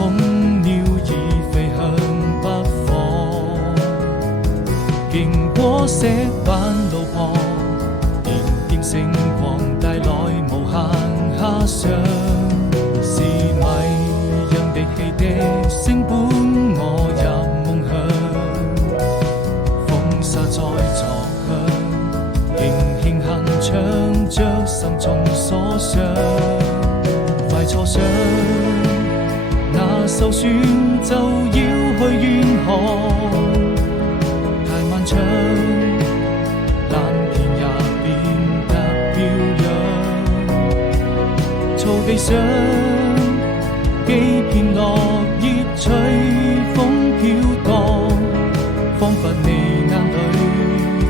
空鳥已飛向北方，經過石板路旁，點點星光帶來無限遐想，是迷人的汽笛聲伴我入夢鄉，風沙在作響，輕輕哼唱着心中所想，快坐上那艘船就要去遠航，太漫長，藍天也變得飄揚，草地上幾片落葉隨風飄蕩，彷彿你眼裏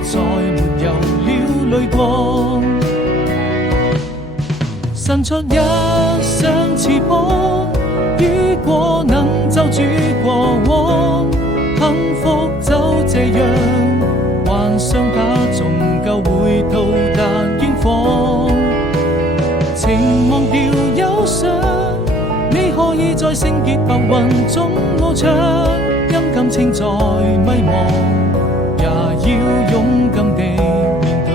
再沒有了淚光，伸出一雙翅膀，雨過能就住過往，幸福就這樣，幻想它終究會到達遠方，情忘掉憂傷，你可以在聖潔白雲中翱翔，因感情在迷茫，也要勇敢地面對。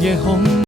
夜空